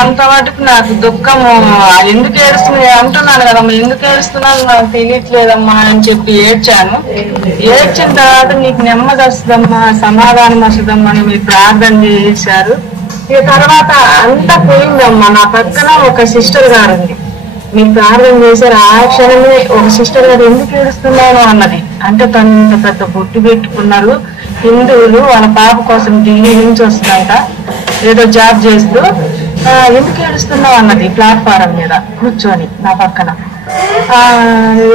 అంత మటుకు నాకు దుఃఖము ఎందుకు ఏడుస్తుంది అంటున్నాను కదమ్మా, ఎందుకు ఏడుస్తున్నాను నాకు తెలియట్లేదమ్మా అని చెప్పి ఏడ్చాను. ఏడ్చిన తర్వాత నీకు నెమ్మది వస్తుందమ్మా, సమాధానం వస్తుందమ్మా అని మీరు ప్రార్థన చేశారు. ఈ తర్వాత అంతా పోయిందమ్మా. నా పక్కన ఒక సిస్టర్ గారు ఉంది, మీరు ప్రార్థన చేశారు. ఆ క్షణమే ఒక సిస్టర్ గారు ఎందుకు ఏడుస్తున్నాను అన్నది. అంటే తను ఇంత పెద్ద బొట్టు పెట్టుకున్నారు, హిందువులు, వాళ్ళ పాప కోసం ఢిల్లీ నుంచి వస్తుందంట, ఏదో జాబ్ చేస్తూ ఎందుకు ఏడుస్తున్నావు అన్నది ప్లాట్ఫారం మీద కూర్చొని నా పక్కన.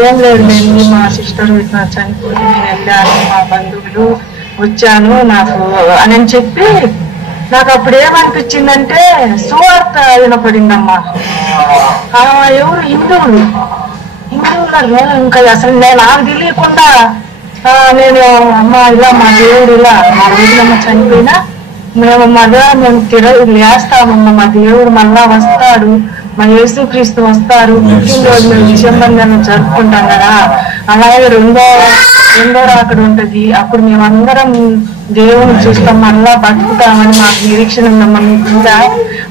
ఏం లేదు, నేను మా సిస్టర్ చనిపోయి నేను వెళ్ళాను, మా బంధువులు వచ్చాను నాకు అని చెప్పి, నాకు అప్పుడు ఏమనిపించిందంటే సువార్త వినపడిందమ్మా. ఎవరు హిందువులు, ఇంకా అసలు నేను నాకు తెలియకుండా నేను అమ్మ ఇలా మా దేవుడు ఇలా మా రోజులమ్మ చనిపోయినా మేము లేస్తామమ్మా, మా దేవుడు మళ్ళా వస్తాడు, మా యేసుక్రీస్తు వస్తారు, పుట్టినరోజు మేము డిసెంబర్ నెల జరుపుకుంటాం కదా, అలాగే రెండో రాకడ ఉంటది, అప్పుడు మేమందరం దేవుని చూస్తాం, మళ్ళా బతుకుతామని మాకు నిరీక్షణ ఉందమ్మా మీకుందా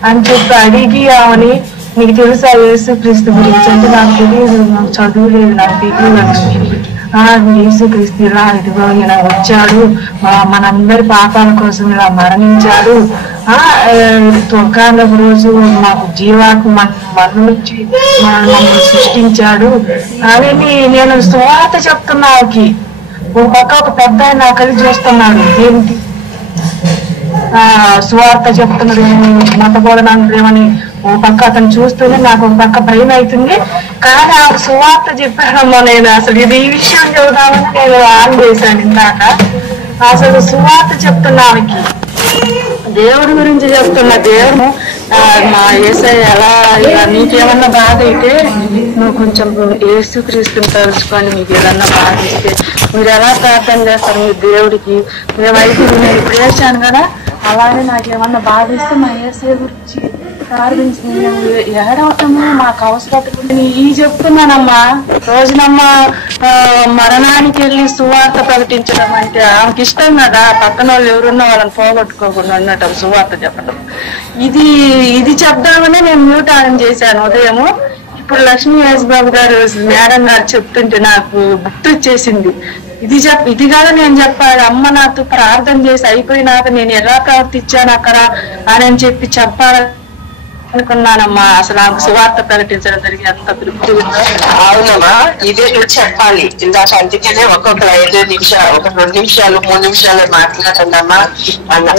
అని చెప్పి అడిగి ఆమెని, నీకు తెలుసా యేసుక్రీస్తు గురించి అంటే నాకు తెలియదు, నాకు చదువు లేదు, నాకు తెలియదు. యేసుక్రీస్తు ఇలా ఇదిగో ఇలా వచ్చాడు, మనందరి పాపాల కోసం ఇలా మరణించాడు, తొక్కాల రోజు మాకు జీవాకు మరణించి మమ్మల్ని సృష్టించాడు అని నేను సువార్త చెప్తున్నాకి. ఒక పక్క ఒక పెద్ద ఆయన కలిసి చూస్తున్నాడు, ఏంటి సువార్త చెప్తున్నాడు మత బోధనందేమని. ఓ పక్క అతను చూస్తూనే నాకు ఒక పక్క భయం అవుతుంది. కానీ ఆ సువార్త చెప్పానమ్మా, నేను అసలు ఇది ఈ విషయం చెబుదామని నేను ఆన్ చేశాను ఇందాక. అసలు సువార్త చెప్తున్నానికి, దేవుడి గురించి చెప్తున్నా, దేవుడు మా యేసయ్య ఎలా ఇలా నీకేమన్నా బాధ అయితే నువ్వు కొంచెం యేసుక్రీస్తుని తలుచుకొని, మీకు ఏదన్నా బాధ ఇస్తే మీరు ఎలా ప్రార్థన చేస్తారు మీ దేవుడికి, మేమైతే నేను ఇప్పుడు వేసాను కదా, అలాగే నాకేమన్నా బాధ ఇస్తే మా యేసయ్య గురించి ప్రార్థించి ఏడవటము మాకు అవసరం ఈ చెప్తున్నానమ్మా. రోజునమ్మా మరణానికి వెళ్ళి సువార్త ప్రకటించడం అంటే ఆమెకి ఇష్టం కదా, పక్కన వాళ్ళు ఎవరున్నా వాళ్ళని పోగొట్టుకోకుండా అన్నట్టు సువార్త చెప్పడం. ఇది చెప్దామనే నేను మ్యూట్ ఆన్ చేశాను ఉదయము. ఇప్పుడు లక్ష్మీ బాబు గారు మేడం గారు చెప్తుంటే నాకు గుర్తొచ్చేసింది. ఇది కాదు నేను చెప్పాలి, అమ్మ నాతో ప్రార్థన చేసి అయిపోయినాక నేను ఎలా ప్రవర్తించాను అక్కడ అని చెప్పి చెప్పాలి అనుకున్నానమ్మా. అసలు నాకు సువార్త ప్రకటించడం జరిగి అంత తృప్తి ఉందో. అవునమ్మా, ఇదే నువ్వు చెప్పాలి. ఇందాక అందుకనే ఒక్కొక్క 5 నిమిషాలు, ఒక 2 నిమిషాలు 3 నిమిషాలు మాట్లాడుతుందమ్మా.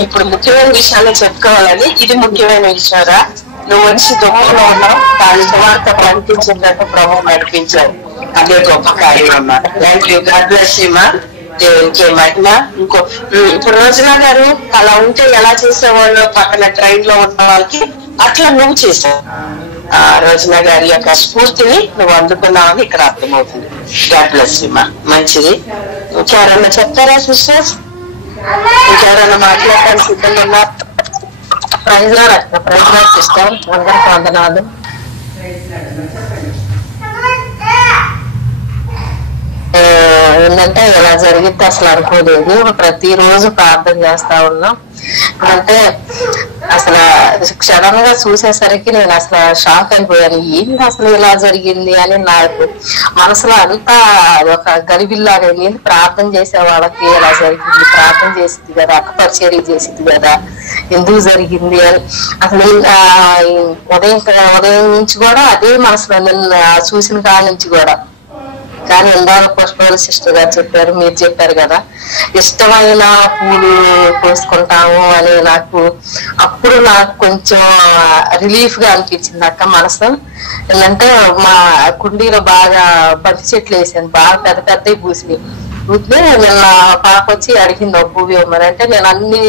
ఇప్పుడు ముఖ్యమైన విషయాలు చెప్పుకోవాలని, ఇది ముఖ్యమైన విషయారా. నువ్వు వచ్చి దుఃఖంలో ఉన్నావు, దాని సువార్త ప్రకటించినట్టు ప్రభు నడిపించావు, అదే గొప్ప కార్యం అమ్మా. Thank you, God bless you మా. దేవునికి మహిమ. ఇప్పుడు రోజున గారు అలా ఉంటే ఎలా చేసేవాళ్ళు, పక్కన ట్రైన్ లో ఉన్న వాళ్ళకి అట్లా నువ్వు చేసావు. రోజున గారి యొక్క స్ఫూర్తిని నువ్వు అందుకున్నావని ఇక్కడ అర్థమవుతుంది. గాడ్ బ్లెస్ యూ మా. మంచిది. ఇంకెవరన్నా చెప్తారా సిస్టర్స్? ఇంకెవరన్నా మాట్లాడటానికి సిద్ధంగా ఉన్నారు? ప్రైజ్ లార్డ్ సిస్టర్, అందరికి వందనాలు. ఏంటంటే ఇలా జరిగితే అసలు అనుకోలేదు. ప్రతిరోజు ప్రార్థన చేస్తా ఉన్నాం. అంటే అసలు క్షణంగా చూసేసరికి నేను అసలు షాక్ అయిపోయాను. ఏంటి అసలు ఇలా జరిగింది అని నాకు మనసులో అంతా ఒక గలిబిల్లాగా ఏంటి, ప్రార్థన చేసే వాళ్ళకి ఇలా జరిగింది, ప్రార్థన చేసింది కదా, అక్క పరిచర్య చేసింది కదా, ఎందుకు జరిగింది అని అసలు ఉదయం నుంచి కూడా అదే మనసులో చూసిన కాడ నుంచి కూడా. కానీ ఇందాక పుష్పవల్లి సిస్టర్ గారు చెప్పారు, మీరు చెప్పారు కదా, ఇష్టమైన పూలు కోసుకుంటాము అని. అప్పుడు నాకు కొంచెం రిలీఫ్ గా అనిపించింది అక్క మనసు. ఏంటంటే మా కుండీలో బాగా బంతి చెట్లు వేసాను, బాగా పెద్ద పెద్దవి పూసినాయి. పూస్తే నిన్న పాప వచ్చి అడిగింది ఒక పువ్వు ఇవ్వమని. అంటే నేను అన్ని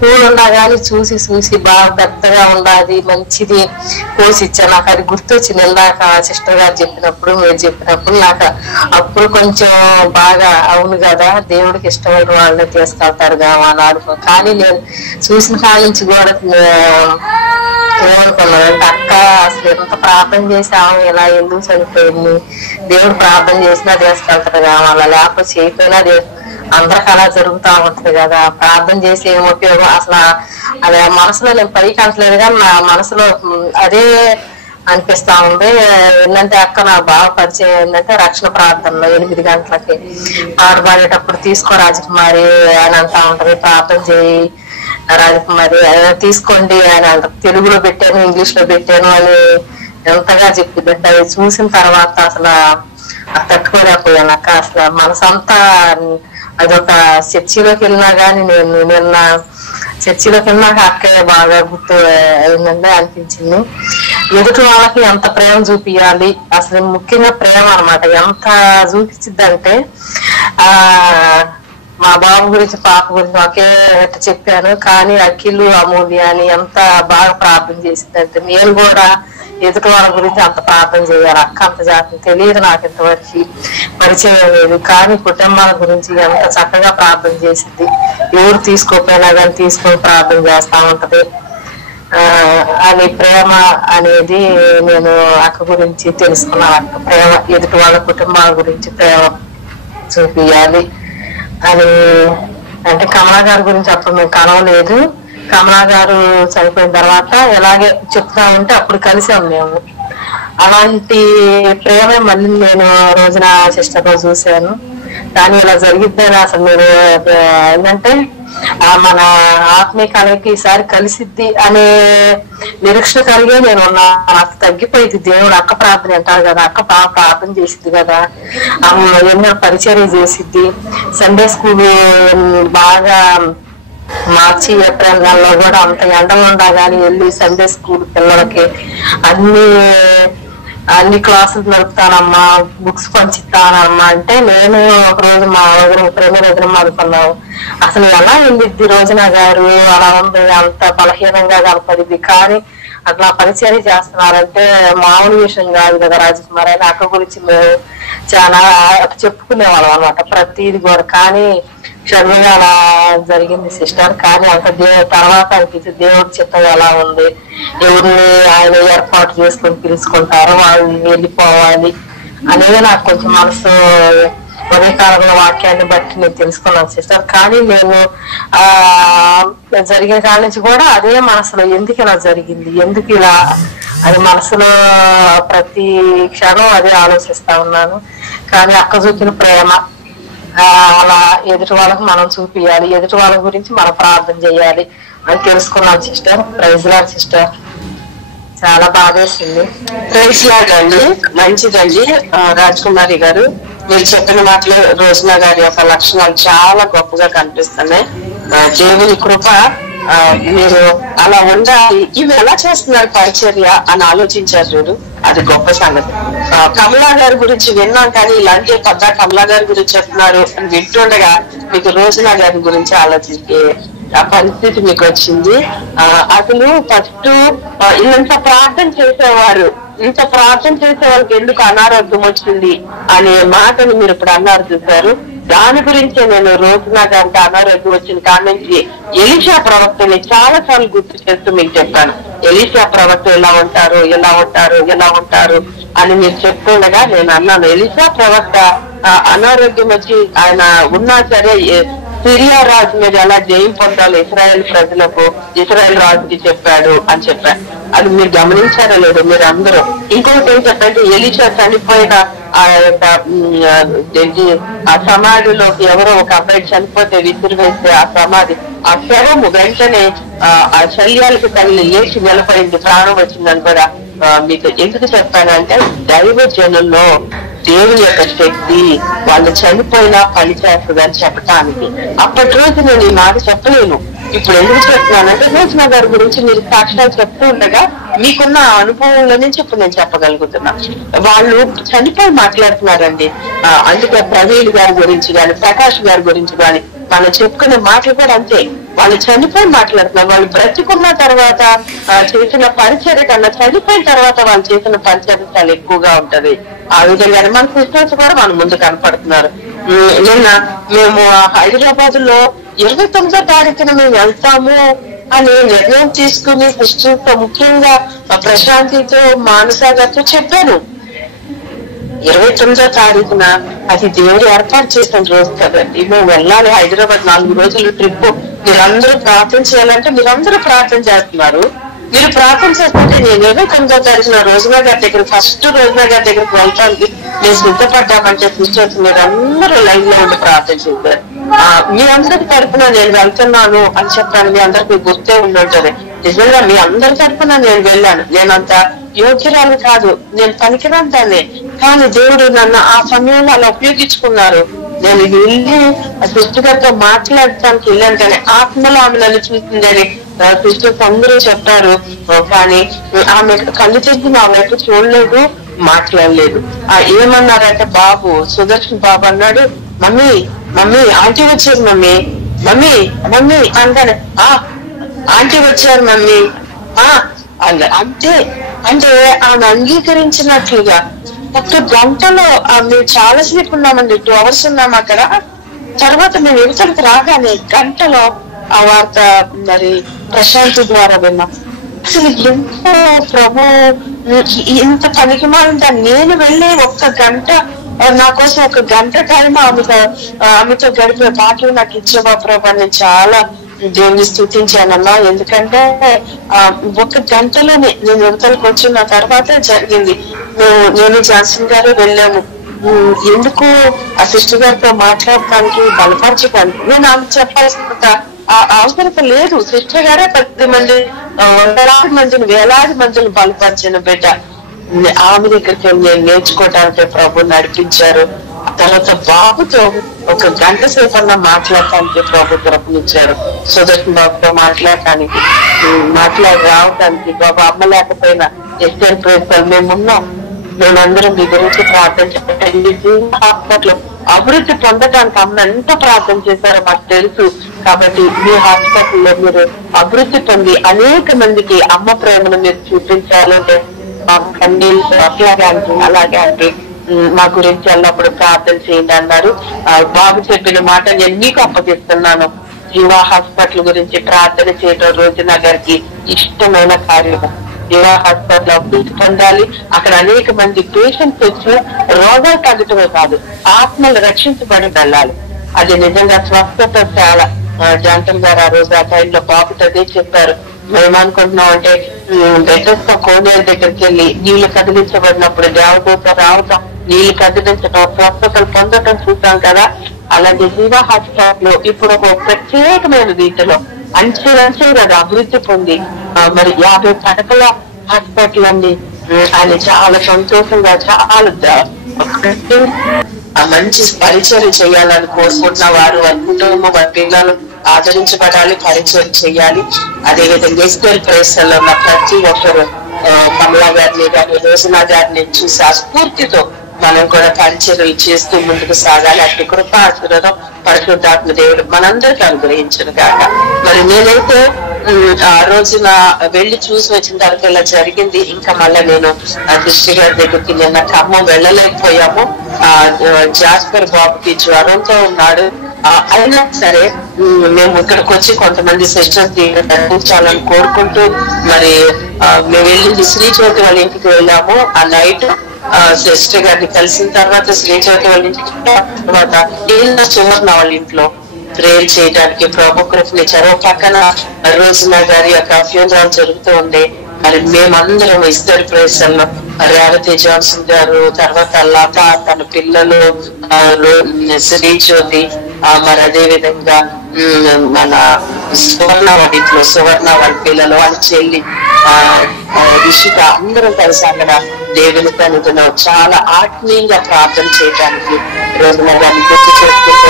పూలు ఉన్నా కానీ చూసి బాగా పెద్దగా ఉండాలి, మంచిది కోసి ఇచ్చాను. నాకు అది గుర్తొచ్చింది ఇందాక సిస్టర్ గారు చెప్పినప్పుడు, మీరు చెప్పినప్పుడు. నాకు అప్పుడు కొంచెం బాగా అవును కదా, దేవుడికి ఇష్టమైన వాళ్ళని తీసుకెళ్తారు కావాలి. కానీ నేను చూసిన కాడ నుంచి కూడా ఏమనుకున్నానంటే, అక్క అసలు ఎంత ప్రార్థన చేసాము, ఇలా ఎందుకు చనిపోయింది, దేవుడు ప్రార్థన చేసినా తీసుకెళ్తారు కావాలా, లేకపోతే చేయకపోయినా అందరికి అలా జరుగుతూ ఉంటది కదా. ప్రార్థన చేసి ఏం ఉపయోగం అసలు? అదే మనసులో నేను పైకి అంటలేదు కానీ నా మనసులో అదే అనిపిస్తా ఉంది. ఏంటంటే అక్క నాకు బాగా పరిచయం ఏంటంటే రక్షణ ప్రార్థనలో 8 గంటలకి పాట పాడేటప్పుడు తీసుకో రాజకుమారి అని అంటా ఉంటది. ప్రార్థన చేయి రాజకుమారి తీసుకోండి అని అంటారు. తెలుగులో పెట్టాను, ఇంగ్లీష్ లో పెట్టాను అని ఎంతగా చెప్పింది. అది చూసిన తర్వాత అసలు తట్టుకోలేకపోయాను అక్క. అసలు మనసంతా అదొక చర్చిలోకి వెళ్ళినా గానీ నేను నిన్న చర్చిలోకి వెళ్ళినాక అక్కయ్య బాగా గుర్తు అయిందంటే అనిపించింది. ఎదుటి వాళ్ళకి ఎంత ప్రేమ చూపియాలి అసలు, ముఖ్యంగా ప్రేమ అన్నమాట. ఎంత చూపించిద్దంటే మా బాబు గురించి పాప గురించి ఒకే చెప్పాను కానీ అఖిలు అమూల్య అని ఎంత బాగా ప్రార్థన చేసిందంటే నేను కూడా ఎదుటి వాళ్ళ గురించి అంత ప్రార్థన చేయాలి. అక్క అంత జాతర తెలియదు నాకు ఇంతవరకు, పరిచయం లేదు. కానీ కుటుంబాల గురించి ఎంత చక్కగా ప్రార్థన చేసింది. ఎవరు తీసుకోపోయినా కానీ తీసుకొని ప్రార్థన చేస్తా ఉంటది. అని ప్రేమ అనేది నేను అక్క గురించి తెలుసుకున్నాను. అక్క ప్రేమ ఎదుటి వాళ్ళ కుటుంబాల గురించి ప్రేమ చూపియాలి అని. అంటే కమలా గారి గురించి అప్పుడు మేము కలవలేదు. కమలా గారు చనిపోయిన తర్వాత ఎలాగే చెప్తా ఉంటే అప్పుడు కలిసాం మేము. అలాంటి ప్రేమ మళ్ళీ నేను రోజున సిస్టర్ లో చూశాను. కానీ ఇలా జరిగిద్దని అసలు మీరు ఏంటంటే మన ఆత్మీయ కళకి ఈసారి కలిసిద్ది అనే నిరీక్షణ కలిగే నేను నాకు తగ్గిపోయింది. దేవుడు అక్క ప్రార్థన అంటారు కదా, అక్క బాగా ప్రార్థన చేసిద్ది కదా, ఎన్నో పరిచర్య చేసిద్ది. సండే స్కూల్ బాగా మార్చి ఏప్రిల్ నెలలో కూడా అంత ఎండలు ఉండగాని వెళ్ళి సండే స్కూల్ పిల్లలకి అన్ని క్లాసులు నడుపుతానమ్మా, బుక్స్ పంచిస్తానమ్మా అంటే నేను ఒక రోజు మా ప్రేమ అనుకున్నావు. అసలు ఎలా వెళ్ళిద్ది రోజున గారు అలా ఉంది, అంత బలహీనంగా కనపడింది. కానీ అట్లా పరిచర్య చేస్తున్నారంటే మామూలు విషయం కాదు కదా రాజకుమారి అని అక్క గురించి మేము చాలా చెప్పుకునేవాళ్ళం అనమాట ప్రతిది కూడా. కానీ క్షణంగా అలా జరిగింది సిస్టర్. కానీ అంత తర్వాత అనిపించింది దేవుడి చిత్తం ఎలా ఉంది, ఎవరిని ఆయన ఏర్పాటు చేసుకొని పిలుచుకుంటారో వాళ్ళని వెళ్ళిపోవాలి అనేది నాకు కొంచెం మనసు ఉదయకాలంలో వాక్యాన్ని బట్టి నేను తెలుసుకున్నాను సిస్టర్. కానీ నేను జరిగిన కాడి నుంచి కూడా అదే మనసులో ఎందుకు ఇలా జరిగింది, ఎందుకు ఇలా అది మనసులో ప్రతి క్షణం అదే ఆలోచిస్తా ఉన్నాను. కానీ అక్క చూపిన ప్రేమ అలా ఎదుటి వాళ్ళకి మనం చూపియాలి, ఎదుటి వాళ్ళ గురించి మనం ప్రార్థన చేయాలి అని తెలుసుకున్నాను సిస్టర్. Praise lord sister. చాలా బాధేసింది. ప్రైజ్ లార్డ్ అండి. మంచిదండి రాజకుమారి గారు. మీరు చెప్పిన మాటలు రోజున గారి యొక్క లక్షణాలు చాలా గొప్పగా కనిపిస్తున్నాయి. దేవుని కృప మీరు అలా ఉండాలి. ఇవి ఎలా చేస్తున్నారు పరిచర్య అని ఆలోచించారు చూడు, అది గొప్ప సంగతి. కమలా గారి గురించి విన్నాం కానీ ఇలాంటి పెద్ద కమలా గారి గురించి చెప్తున్నారు అని వింటుండగా మీకు రోజున గారి గురించి ఆలోచించే ఆ పరిస్థితి మీకు వచ్చింది. అసలు ఫస్ట్ ఇంత ప్రార్థన చేసేవారు, ఇంత ప్రార్థన చేసే వాళ్ళకి ఎందుకు అనారోగ్యం వచ్చింది అనే మాటను మీరు ఇప్పుడు అన్నారు చూశారు. దాని గురించే నేను రోజున గారికి అనారోగ్యం వచ్చిన కాడి నుంచి ఎలీషా ప్రవక్తని చాలా సార్లు గుర్తు చేస్తూ మీకు చెప్పాను. ఎలీషా ప్రవక్త ఎలా ఉంటారు ఎలా ఉంటారు ఎలా ఉంటారు అని మీరు చెప్తుండగా నేను అన్నాను, ఎలీషా ప్రవక్త అనారోగ్యం వచ్చి ఆయన ఉన్నా సరే సిరియా రాజు మీద ఎలా జయం పొందాలి ఇస్రాయేల్ ప్రజలకు ఇస్రాయేల్ రాజుకి చెప్పాడు అని చెప్పారు. అది మీరు గమనించారా లేదు మీరు అందరూ? ఇంకొకటి ఏం చెప్పండి, ఎలీషా చనిపోయిన ఆ సమాధిలోకి ఎవరో ఒక అబ్బాయి చనిపోతే విసిరివేస్తే ఆ సమాధి ఆ శవము వెంటనే ఆ శల్యాలకు తల్లి లేచి నిలబడింది, ప్రాణం వచ్చిందని కూడా మీకు ఎందుకు చెప్పానంటే దైవ జనుల్లో దేవుని యొక్క శక్తి వాళ్ళు చనిపోయినా పని చేస్తుందని చెప్పటానికి. అప్పటి రోజు నేను ఈ మాట చెప్పలేను. ఇప్పుడు ఎందుకు చెప్తున్నానంటే రోజున గారి గురించి మీరు సాక్ష్యాలు చెప్తూ ఉండగా మీకున్న అనుభవంలో నుంచి ఇప్పుడు నేను చెప్పగలుగుతున్నా. వాళ్ళు చనిపోయి మాట్లాడుతున్నారండి. అందుకే ప్రవీణ్ గారి గురించి కానీ ప్రకాష్ గారి గురించి కానీ వాళ్ళు చెప్పుకునే మాటలు కూడా అంతే. వాళ్ళు చనిపోయి మాట్లాడుతున్నారు. వాళ్ళు బ్రతికున్న తర్వాత చేసిన పరిచర్య కన్నా చనిపోయిన తర్వాత వాళ్ళు చేసిన పరిచర్య చాలా ఎక్కువగా ఉంటది. ఆ విధంగానే మన సిస్టర్స్ కూడా మన ముందు కనపడుతున్నారు. నిన్న మేము హైదరాబాద్ లో 29వ తారీఖున మేము వెళ్తాము అని నిర్ణయం తీసుకుని సిస్టర్స్ తో ముఖ్యంగా ప్రశాంతితో మానస గారితో చెప్పాను. 29వ తారీఖున అది దేవుడు ఏర్పాటు చేసిన రోజు కదండి. మేము వెళ్ళాలి హైదరాబాద్ 4 రోజులు ట్రిప్. మీరందరూ ప్రార్థన చేయాలంటే మీరందరూ ప్రార్థన చేస్తున్నారు. మీరు ప్రార్థన చేస్తుంటే నేను 29వ తారీఖున రోజుగా గారి దగ్గర ఫస్ట్ రోజుగా గారి దగ్గరికి వెళ్తానికి నేను సిద్ధపడ్డామంటే సిస్టర్స్ మీరందరూ లైన్ లో ఉండి ప్రార్థన చేశారు. మీ అందరి తరఫున నేను వెళ్తున్నాను అని చెప్పాను. మీ అందరికి గుర్తే ఉండుంటది. నిజంగా మీ అందరి తరఫున నేను వెళ్ళాను. నేనంత యోగ్యురాలు కాదు, నేను పనికిరాను దాన్ని. కానీ దేవుడు నన్ను ఆ సమయంలో అలా ఉపయోగించుకున్నారు. నేను వెళ్ళి సిస్టర్ గారితో మాట్లాడటానికి వెళ్ళాను, కానీ ఆత్మలో ఆమె నన్ను చూసిందని సిస్టర్స్ అందరూ చెప్పారు. కానీ ఆమె కళ్ళు తెచ్చి నా వైపు చూడలేదు, మాట్లాడలేదు. ఏమన్నారంటే బాబు సుదర్శన్ బాబు అన్నాడు, మమ్మీ మమ్మీ ఆంటీ వచ్చారు మమ్మీ, మమ్మీ మమ్మీ అంటాను. ఆంటీ వచ్చారు మమ్మీ అంతే. అంటే ఆమె అంగీకరించినట్లుగా 1 గంటలో మేము చాలాసేపు ఉన్నామండి, 2 hours ఉన్నాం అక్కడ. తర్వాత మేము ఎదుటికి రాగానే గంటలో ఆ వార్త మరి ప్రశాంతి ద్వారా విన్నాం. అసలు ఎంతో ప్రభు ఇంత పనికి మాలిందా. నేను వెళ్ళి 1 గంట నా కోసం 1 గంట టైం ఆమెతో గడిపే పాటలు నాకు ఇచ్చేవా ప్రభు. నేను చాలా దేవుని స్తుతించానమ్మా. ఎందుకంటే 1 గంటలోనే నేను యువతలకు వచ్చిన తర్వాత జరిగింది. నేను జాన్సన్ గారు వెళ్ళాము. ఎందుకు ఆ సిస్టర్ గారితో మాట్లాడటానికి, బలపరచడానికి. నేను ఆమె చెప్పాల్సిన అవసరం లేదు. సిస్టర్ గారే 10 మంది 100 మందిని 1000 మందిని బలపరిచిన బిడ్డ. ఆమె దగ్గరికి నేను నేర్చుకోవడానికి ప్రభు నడిపించారు. తర్వాత బాబుతో 1 గంట సేపు అన్నా మాట్లాడటానికి ప్రభు కృపనిచ్చారు. సుదర్శన్ బాబుతో మాట్లాడటానికి రావటానికి. బాబు అమ్మ లేకపోయినా ఎస్టర్ ప్రేసలు మేమున్నాం. మేమందరం మీ గురించి ప్రార్థన చేయండి. హాస్పిటల్ అభివృద్ధి పొందటానికి అమ్మ ఎంత ప్రార్థన చేశారో మాకు తెలుసు. కాబట్టి మీ హాస్పిటల్లో మీరు అభివృద్ధి పొంది అనేక మందికి అమ్మ ప్రేమను మీరు చూపించాలంటే అలాగే అంటే మా గురించి అన్నప్పుడు ప్రార్థన చేయండి అన్నారు. బాబు చెప్పిన మాట నేను మీకు అప్పగిస్తున్నాను. జీవా హాస్పిటల్ గురించి ప్రార్థన చేయడం రోజున గారికి ఇష్టమైన కార్యము. జీవా హాస్పిటల్ అభివృద్ధి పొందాలి. అక్కడ అనేక మంది పేషెంట్స్ వచ్చి రోగాలు తగ్గటమే కాదు, ఆత్మలు రక్షించబడి వెళ్ళాలి. అది నిజంగా స్వస్థత చాలా. జాంటన్ గారు ఆ రోజు ఆ టైంలో బాబుతో అదే చెప్పారు. మేమనుకుంటున్నాం అంటే బెడ్రస్తో కోనేరు దగ్గరికి వెళ్ళి నీళ్లు కదిలించబడినప్పుడు దేవదూత రావటం, నీళ్లు కదిలించడం, స్వస్థతలు పొందటం చూసాం కదా. అలాగే జీవా హాస్పిటల్ ఇప్పుడు ఒక ప్రత్యేకమైన రీతిలో అంచెలంచెలుగా అభివృద్ధి పొంది మరి 50 పడకల హాస్పిటల్ అండి. ఆయన చాలా సంతోషంగా చాలా మంచి పరిచయం చేయాలని కోరుకుంటున్న వారు, వారి కుటుంబం, వారి పిల్లలు ఆదరించబడాలి, పరిచయం చేయాలి. అదేవిధంగా ఎస్టర్ ప్రేసల్లో ఉన్న ప్రతి ఒక్కరు కమలా గారిని కానీ రోజనా గారిని చూసి ఆ స్ఫూర్తితో మనం కూడా పరిచయం చేస్తూ ముందుకు సాగాలి. అట్టి కృప ఆశీర్వాదం పరిశుద్ధాత్మ దేవుడు మనందరికీ అనుగ్రహించను కాక. మరి నేనైతే ఆ రోజున వెళ్లి చూసి వచ్చిన తర్వాత ఇలా జరిగింది. ఇంకా మళ్ళీ నేను దృష్టి గారి దగ్గరికి నిన్న ఖమ్మం వెళ్ళలేకపోయాము. జాస్పర్ బాబుకి జ్వరంతో ఉన్నాడు. అయినా సరే మేము ఇక్కడికి వచ్చి కొంతమంది సిస్టర్స్ దర్శించాలని కోరుకుంటూ మరి మేము వెళ్ళింది శ్రీజ్యోతి వాళ్ళ ఇంటికి వెళ్ళాము. ఆ నైట్ సిస్టర్ గారిని కలిసిన తర్వాత శ్రీజ్యోతి వాళ్ళ ఇంటికి తర్వాత సువర్ణ వాళ్ళ ఇంట్లో ప్రేయర్ చేయడానికి ప్రభు కృపనిచ్చారు. పక్కన రోజున గారి యొక్క ఫ్యూనరల్ జరుగుతూ ఉంది. మరి మేమందరం ఇద్దరు ప్రేసల్లో రేవతి జాన్సన్ గారు, తర్వాత లత, తన పిల్లలు, శ్రీజ్యోతి, మరి అదే విధంగా మన సువర్ణ వాళ్ళ పిల్లలు, వాళ్ళ చెల్లి రిషిక అందరం కలిసి అక్కడ దేవుని సన్నిధిలో చాలా ఆత్మీయంగా ప్రార్థన చేయడానికి రోజున గారిని గుర్తు చేసుకుంటూ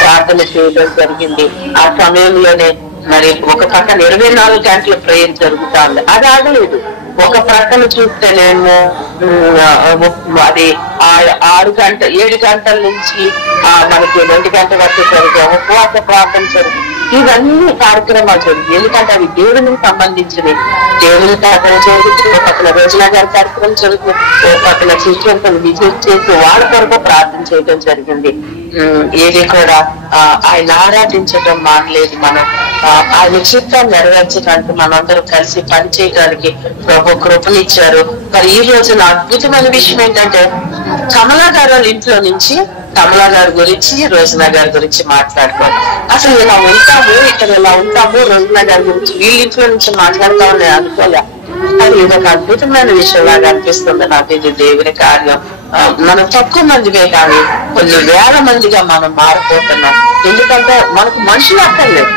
ప్రార్థన చేయడం జరిగింది. ఆ సమయంలోనే మరి ఒక పక్కన 24 గంటల ప్రేయర్ జరుగుతా ఉంది. అది ఆగలేదు. ఒక ప్రక్కన చూస్తేనేమో అది 7 గంటల నుంచి మనకి 2 గంటల వరకు జరిగే ఉపవాస ప్రార్థన జరుగుతుంది. ఇవన్నీ కార్యక్రమాలు జరుగుతుంది. ఎందుకంటే అవి దేవునికి సంబంధించినవి. దేవుని ప్రార్థన జరుగుతుంది, ఒక పక్కన రోజున గారి కార్యక్రమం జరుగుతుంది, ఒక పక్కన శిష్యులను విజిట్ చేసి వాళ్ళ కొరకు ప్రార్థన చేయడం జరిగింది. ఏది కూడా ఆయన ఆరాధించడం మానలేదు. మనం ఆయన చిత్తాన్ని నెరవేర్చడానికి మనందరం కలిసి పనిచేయడానికి ప్రభు కృపనిచ్చారు. మరి ఈ రోజున అద్భుతమైన విషయం ఏంటంటే కమలా గారు ఇంట్లో నుంచి కమలా గారి గురించి రోజనా గారి గురించి మాట్లాడుకోవాలి. అసలు ఇలా ఉంటాము, ఇక్కడ ఇలా ఉంటాము, రోజనా గారి గురించి వీళ్ళింట్లో నుంచి మాట్లాడతామని నేను అనుకోలే. అది ఇది ఒక అద్భుతమైన విషయం లాగా అనిపిస్తుంది నాకు. ఇది దేవుని కార్యం. మనం తక్కువ మందివే కానీ కొన్ని వేల మందిగా మనం మారిపోతున్నాం. ఎందుకంటే మనకు మనుషులు అక్కర్లేదు,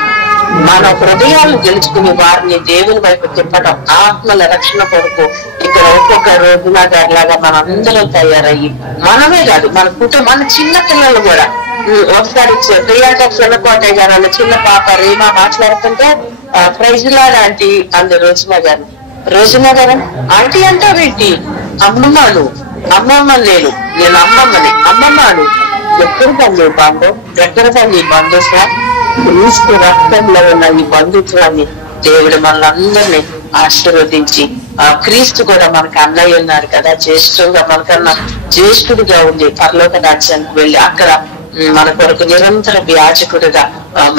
మన హృదయాలను గెలుచుకుని వారిని దేవుని వైపు తిప్పడం, ఆత్మల రక్షణ కొరకు ఇక్కడ ఒక్కొక్క రోజునా గారి లాగా మనందరం తయారయ్యి, మనమే కాదు మన మన చిన్న పిల్లలు కూడా. ఒకసారి ప్రియాంక చిన్నకోటయ్య గారు అన్న చిన్న పాప రేమా మాట్లాడుతుంటే ప్రైజ్లా ఆంటీ అంది రోజునా గారు ఆంటీ అంటావేంటి, అమ్మమ్మను అమ్మమ్మ నేను అమ్మమ్మని అమ్మమ్మను ఎక్కడికండి బాబు, ఎక్కడికండి ఈ బంధుత్వం, క్రీస్తు రక్తంలో ఉన్న ఈ బంధుత్వాన్ని దేవుడు మనల్ని ఆశీర్వదించి, క్రీస్తు కూడా మనకు అన్నయ్య ఉన్నారు కదా, జ్యేష్ఠుడుగా మనకన్నా జ్యేష్ఠుడిగా ఉండి పరలోక రాజ్యానికి వెళ్ళి అక్కడ మన కొరకు నిరంతర యాజకుడిగా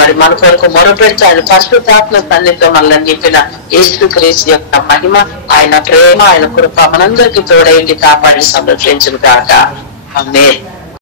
మరి మన కొరకు మొరపెడితే ఆయన పరిశుద్ధాత్మ సన్నిధితో మనల్ని నింపిన యేసు క్రీస్తు యొక్క మహిమ, ఆయన ప్రేమ, ఆయన కృప మనందరికీ తోడైంది కాపాడి సంరక్షించును గాక. ఆమేన్.